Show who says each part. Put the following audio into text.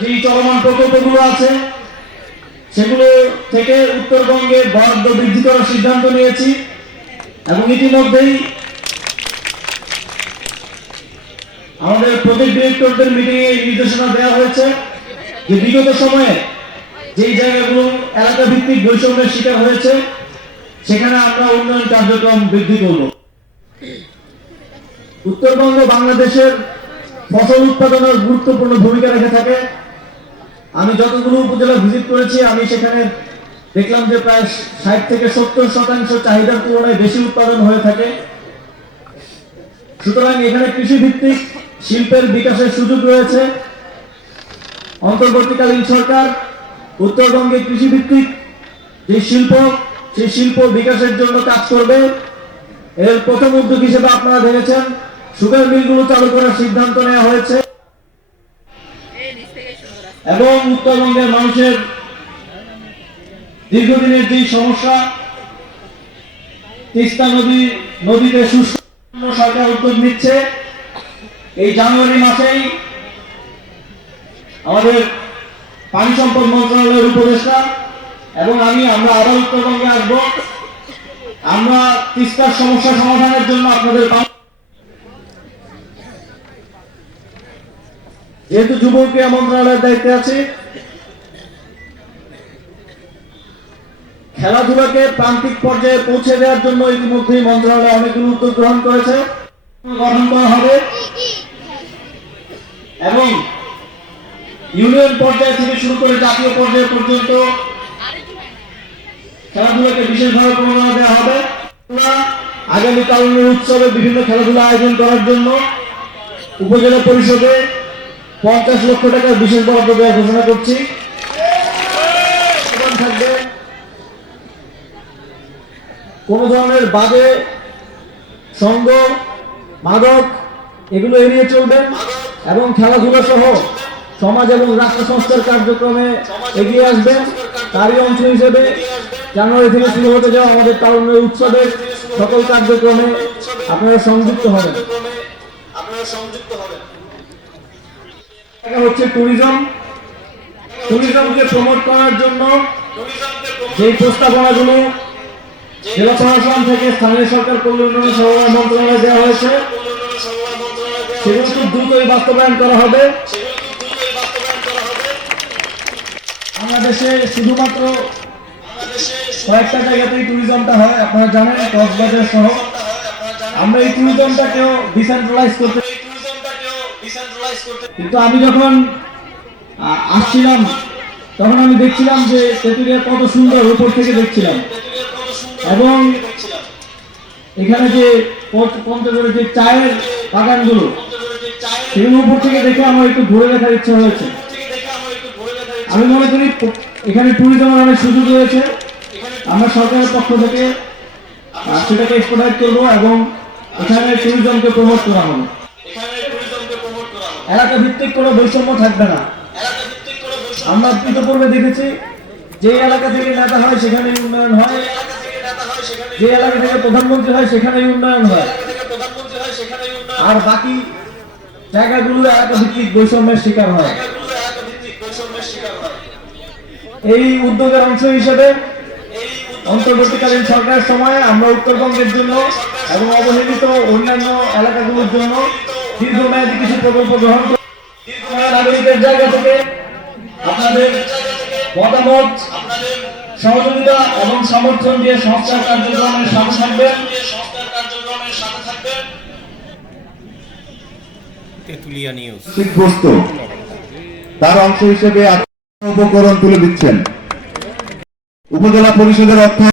Speaker 1: যেই চলমান প্রকল্পগুলো আছে। সেগুলো থেকে উত্তরবঙ্গে বরাদ্দ বৃদ্ধি করার সিদ্ধান্ত নিয়েছি। এবং ইতিমধ্যেই আমাদের প্রজেক্ট ডিরেক্টরদের মিটিং এ নির্দেশনা দেওয়া হয়েছে যে বিগত সময়ে যেই জায়গাগুলো এলাকা ভিত্তিক বৈষম্যের শিকার হয়েছে, সেখানে আমরা উন্নয়ন কার্যক্রম বৃদ্ধি করব। উত্তরবঙ্গ বাংলাদেশের ফসল উৎপাদনের গুরুত্বপূর্ণ ভূমিকা রেখে থাকে। আমি যতগুলো উপজেলা ভিজিট করেছি, আমি সেখানে দেখলাম যে প্রায় ষাট থেকে সত্তর শতাংশ চাহিদার তুলনায় বেশি উৎপাদন হয়ে থাকে। সুতরাং এখানে কৃষি ভিত্তিক শিল্পের বিকাশের সুযোগ রয়েছে। অন্তর্বর্তীকালীন সরকার উত্তরবঙ্গে কৃষি ভিত্তিক যে শিল্প সেই শিল্প বিকাশের জন্য কাজ করবে। এর প্রথম উদ্যোগ হিসেবে আপনারা দেখেছেন সুগার মিলগুলো চালু করার সিদ্ধান্ত নেওয়া হয়েছে। এবং উত্তরবঙ্গের মানুষের দীর্ঘদিনের যে সমস্যা, তিস্তা নদী, নদীতে সুস্থ সরকার উদ্যোগ নিচ্ছে, এই জানুয়ারি মাসেই আমাদের পানি সম্পদ মন্ত্রণালয়ের উপদেষ্টা এবং আমি, আমরা আবার উত্তরবঙ্গে আসব। আমরা তিস্তার সমস্যা সমাধানের জন্য আপনাদের যেহেতু যুব ক্রীড়া মন্ত্রণালয়ের দায়িত্বে আছি খেলাধুলাকে প্রান্তিক পর্যায়ে পৌঁছে দেওয়ার জন্য ইতিমধ্যেই মন্ত্রণালয় অনেকগুলো উদ্যোগ গ্রহণ করেছে। গঠন করা হবে। এবং ইউনিয়ন পর্যায় থেকে শুরু করে জাতীয় পর্যায় পর্যন্ত খেলাধুলাকে বিশেষভাবে প্রণোদনা দেওয়া হবে। আমরা আগামী উৎসবে বিভিন্ন খেলাধুলা আয়োজন করার জন্য উপজেলা পরিষদে পঞ্চাশ লক্ষ টাকার বিশেষ বরাদ্দ দেওয়ার ঘোষণা করছি। থাকবে কোন ধরনের বাদে সঙ্গ, মাদক, এগুলো এড়িয়ে চলবেন এবং খেলাধুলা সহ সমাজ এবং রাষ্ট্র সংস্থার কার্যক্রমে এগিয়ে আসবেন। তারই অংশ হিসেবে জানুয়ারি থেকে শুরু হতে যাওয়া আমাদের তারুণ্যের উৎসবের সকল কার্যক্রমে আপনারা সংযুক্ত হবেন। হচ্ছে ট্যুরিজম ট্যুরিজমকে প্রমোট করার জন্য যে প্রস্তাবনাগুলো জেলা থেকে স্থানীয় সরকার কল্যাণ মন্ত্রণালয়ে দেওয়া হয়েছে। সেগুলো খুব দ্রুতই বাস্তবায়ন করা হবে। বাংলাদেশে শুধুমাত্র কয়েকটা জায়গাতেই ট্যুরিজমটা হয়, আপনারা জানেন, কক্সবাজার সহ। আমরা এই ট্যুরিজমটাকেও ডিসেন্ট্রালাইজ করতে কিন্তু আমি যখন আসছিলাম, তখন আমি দেখছিলাম যে তেঁতুলিয়া কত সুন্দর, উপর থেকে দেখছিলাম। এবং এখানে যে পঞ্চ- পঞ্চগড়ের যে চায়ের বাগানগুলো সেগুলো উপর থেকে দেখে আমার একটু ঘুরে দেখার ইচ্ছা হয়েছে। আমি মনে করি এখানে ট্যুরিজমের অনেক সুযোগ রয়েছে। আমরা সরকারের পক্ষ থেকে সেটাকে এক্সপোর্টাইট করব এবং এখানে ট্যুরিজমকে প্রমোট করা হবে। এলাকা ভিত্তিক কোনো বৈষম্য থাকবে না। আমরা ইতিপূর্বে দেখেছি যে এলাকা থেকে নেতা হয়, সেখানে উন্নয়ন হয়। যে এলাকা থেকে প্রধানমন্ত্রী হয় সেখানেই উন্নয়ন হয়। আর বাকি জায়গাগুলো এলাকা ভিত্তিক বৈষম্যের শিকার হয়। এই উদ্যোগের অংশ হিসেবে অন্তর্বর্তীকালীন সরকারের সময় আমরা উত্তরবঙ্গের জন্য এবং অবহেলিত অন্যান্য এলাকাগুলোর জন্য দীর্ঘমেয়াদী কিছু প্রকল্প গ্রহণ করি নাগরিকদের জায়গা থেকে আপনাদের মতামত সহযোগিতা এবং সমর্থন দিয়ে সংস্কার কার্যক্রমের সাথে থাকবেন।
Speaker 2: তেঁতুলিয়া নিউজ।
Speaker 3: শীতগ্রস্ত তার অংশ হিসেবে উপকরণ তুলে দিচ্ছেন। উপজেলা পরিষদের অর্থ